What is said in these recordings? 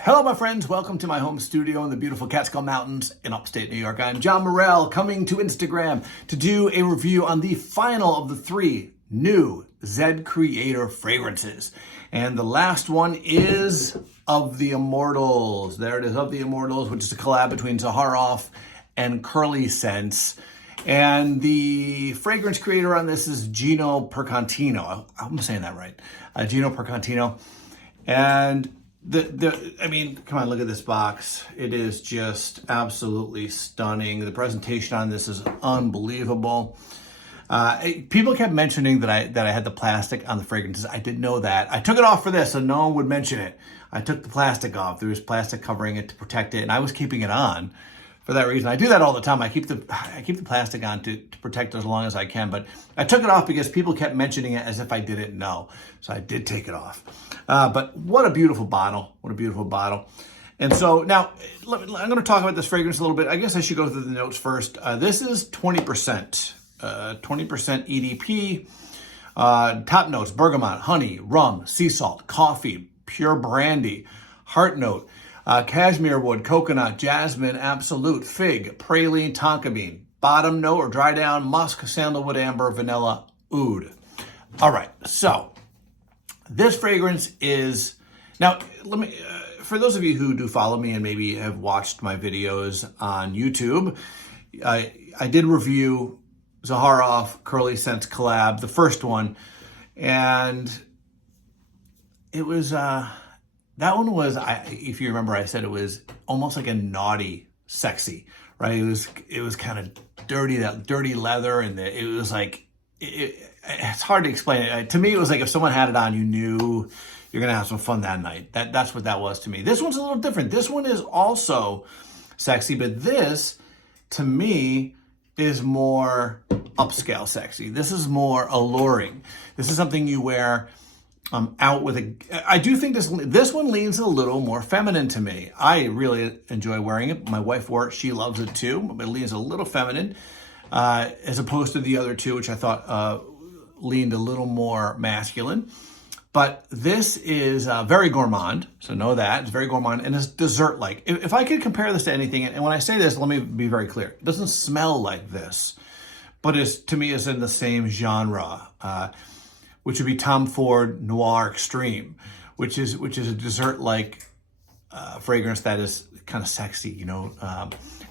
Hello, my friends. Welcome to my home studio in the beautiful Catskill Mountains in upstate New York. I'm John Morrell, coming to Instagram to do a review on the final of the 3 new Zed Creator fragrances. And the last one is Of the Immortals. There it is, Of the Immortals, which is a collab between Zaharoff and Curly Scents. And the fragrance creator on this is Gino Percantino. I'm saying that right. Gino Percantino. And I mean, come on, look at this box. It is just absolutely stunning. The presentation on this is unbelievable. People kept mentioning that I had the plastic on the fragrances. I didn't know that. I took it off for this so no one would mention it. I took the plastic off. There was plastic covering it to protect it, and I was keeping it on for that reason. I do that all the time. I keep the plastic on to protect it as long as I can, but I took it off because people kept mentioning it as if I didn't know. So I did take it off. But what a beautiful bottle. What a beautiful bottle. And so now I'm going to talk about this fragrance a little bit. I guess I should go through the notes first. This is 20%, 20% EDP. Top notes: bergamot, honey, rum, sea salt, coffee, pure brandy, heart note, cashmere wood, coconut, jasmine, absolute, fig, praline, tonka bean. Bottom note or dry down: musk, sandalwood, amber, vanilla, oud. All right, so this fragrance is, now let me, for those of you who do follow me and maybe have watched my videos on YouTube, I did review Zaharoff Curly Scents collab, the first one, and it was, that one was, if you remember, I said it was almost like a naughty sexy, right? It was kind of dirty, that dirty leather, and it was like, it's hard to explain. To me, it was like if someone had it on, you knew you're going to have some fun that night. That's what that was to me. This one's a little different. This one is also sexy, but this, to me, is more upscale sexy. This is more alluring. This is something you wear out with I do think this one leans a little more feminine to me. I really enjoy wearing it. My wife wore it. She loves it too. But it leans a little feminine as opposed to the other two, which I thought leaned a little more masculine. But this is very gourmand, so know that. It's very gourmand, and it's dessert-like. If I could compare this to anything, and when I say this, let me be very clear. It doesn't smell like this, but to me is in the same genre, which would be Tom Ford Noir Extreme, which is a dessert-like fragrance that is kind of sexy, you know.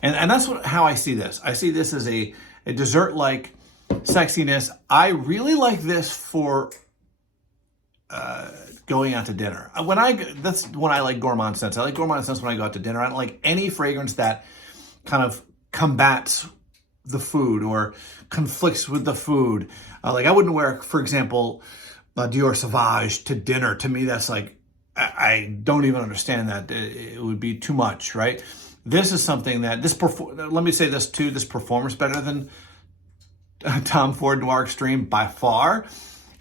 And that's how I see this. I see this as a dessert-like sexiness. I really like this for going out to dinner. That's when I like gourmand scents. I like gourmand scents when I go out to dinner. I don't like any fragrance that kind of combats the food or conflicts with the food. Like I wouldn't wear, for example, Dior Sauvage to dinner. To me, that's like, I don't even understand that. It would be too much, right? This is something that, let me say this too, this performs better than Tom Ford Noir Extreme by far.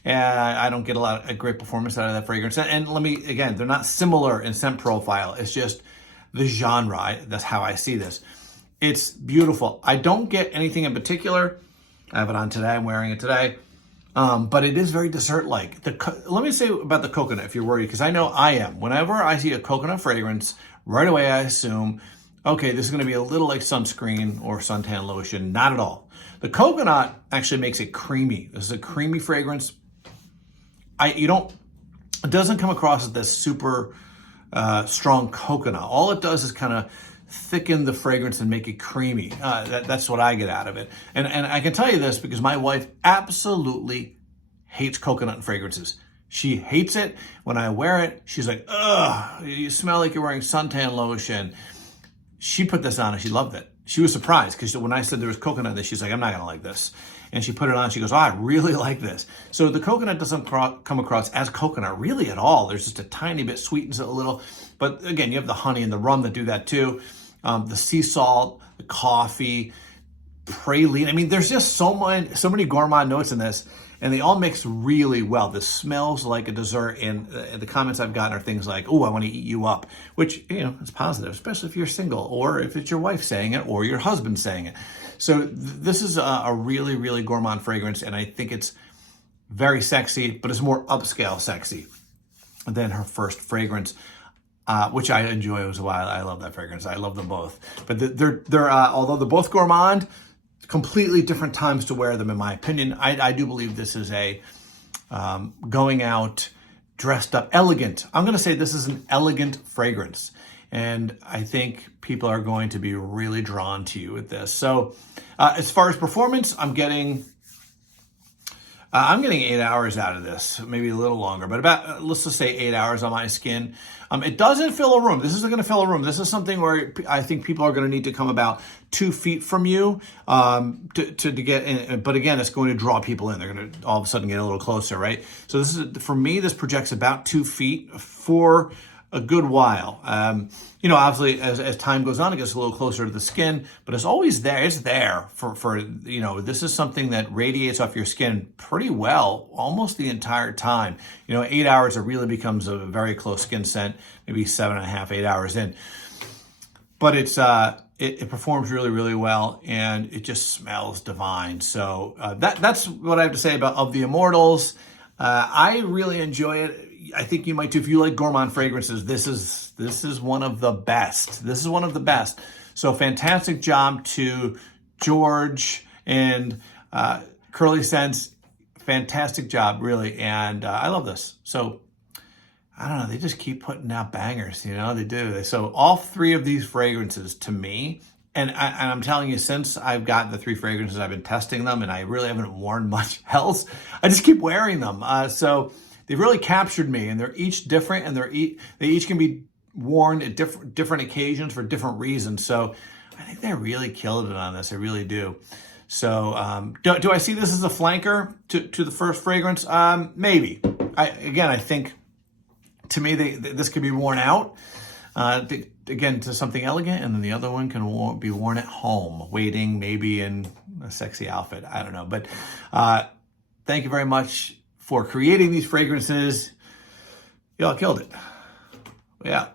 And I don't get a great performance out of that fragrance. And let me, again, they're not similar in scent profile. It's just the genre. That's how I see this. It's beautiful. I don't get anything in particular. I have it on today. I'm wearing it today. But it is very dessert-like. Let me say about the coconut, if you're worried, because I know I am. Whenever I see a coconut fragrance, right away I assume, okay, this is going to be a little like sunscreen or suntan lotion. Not at all. The coconut actually makes it creamy. This is a creamy fragrance. It doesn't come across as this super strong coconut. All it does is kind of thicken the fragrance and make it creamy. That's what I get out of it. And I can tell you this because my wife absolutely hates coconut fragrances. She hates it. When I wear it, she's like, ugh, you smell like you're wearing suntan lotion. She put this on and she loved it. She was surprised because when I said there was coconut in this, she's like, I'm not going to like this. And she put it on. She goes, oh, I really like this. So the coconut doesn't come across as coconut really at all. There's just a tiny bit, sweetens it a little. But again, you have the honey and the rum that do that too. The sea salt, the coffee, praline. I mean, there's just so many gourmand notes in this, and they all mix really well. This smells like a dessert, and the comments I've gotten are things like, oh, I want to eat you up, which, you know, is positive, especially if you're single, or if it's your wife saying it, or your husband saying it. So this is a really, really gourmand fragrance, and I think it's very sexy, but it's more upscale sexy than her first fragrance. which I enjoy as well. I love that fragrance. I love them both. But they're although they're both gourmand, completely different times to wear them, in my opinion. I do believe this is a going out, dressed up, elegant. I'm going to say this is an elegant fragrance. And I think people are going to be really drawn to you with this. So as far as performance, I'm getting 8 hours out of this, maybe a little longer, but about, let's just say 8 hours on my skin. It doesn't fill a room. This isn't going to fill a room. This is something where I think people are going to need to come about 2 feet from you to get in. But again, it's going to draw people in. They're going to all of a sudden get a little closer, right? So this is, for me, this projects about 2 feet for a good while. Obviously as time goes on, it gets a little closer to the skin, but it's always there. It's there for this is something that radiates off your skin pretty well almost the entire time. 8 hours, it really becomes a very close skin scent, maybe 7.5, 8 hours in. But it's it performs really, really well, and it just smells divine. So that's what I have to say about the Immortals. I really enjoy it. I think you might too. If you like gourmand fragrances, this is one of the best. This is one of the best. So fantastic job to George and Curly Scents. Fantastic job, really. And I love this. So I don't know. They just keep putting out bangers. They do. So all 3 of these fragrances to me, and I'm telling you, since I've got the 3 fragrances, I've been testing them, and I really haven't worn much else. I just keep wearing them. So they've really captured me, and they're each different, and they each can be worn at different occasions for different reasons. So I think they really killed it on this. I really do. So do I see this as a flanker to the first fragrance? Maybe. I think to me this could be worn out again to something elegant, and then the other one can be worn at home, waiting, maybe in a sexy outfit. I don't know, but thank you very much for creating these fragrances. Y'all killed it. Yeah.